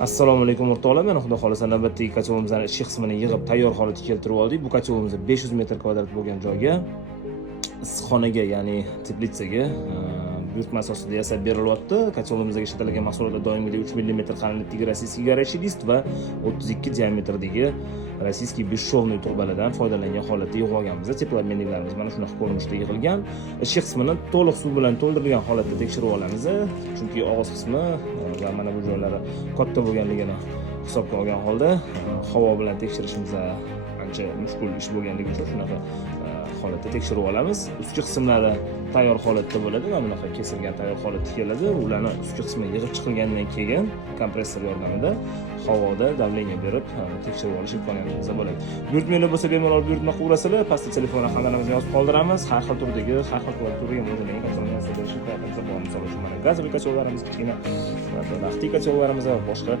Assalomu alaykum o'rtoqlar. Men xudo xolisa navbatdagi kachovimizning ichki qismini yig'ib tayyor holatga keltirib oldik. Bu kachovimiz 500 metr kvadrat bo'lgan joyga issiqxonaga, ya'ni teplitsaga buyurtma asosida yasab berilyapti. Kachovimizga ishlatilgan mahsulotlar doimgidek 3 mm qalinlikdagi rossiyskiy горячий list va 32 diametrdagi rossiyskiy beshshovniy trubaladan foydalangan holatda yig'ib olganmiz. Teploobmenniklarimiz mana shunaqa ko'rinishda yig'ilgan. Ichki qismini to'liq suv bilan to'ldirilgan holatda tekshirib olamiz. Chunki og'iz qismi va mana bu joylari katta bo'lganligini hisobga olgan holda havo bilan tekshirishimiz ancha mushkul ish bo'lganligi uchun shunaqa holatda tekshirib olamiz. Ustki qismlari tayyor holatda bo'ladi va bunaqa kesilgan tayyor holatda keladi. Ularni ustki qismi yig'ib chiqilgandan keyin kompressor yordamida havoda davleniya berib tekshirib olish imkoniyatimiz bo'ladi. Buyurtmalar bo'lsa bemalol buyurtma qilaverasizlar. Pastda telefon raqamlarimizni yozib qoldiramiz. Har xil turdagi, har xil kvalitadagi modellarga kachovlarni berishga imkoniyatimiz bor. Misol uchun mana gazli kachovlarimiz, kichkina, laxti kachovlarimiz va boshqa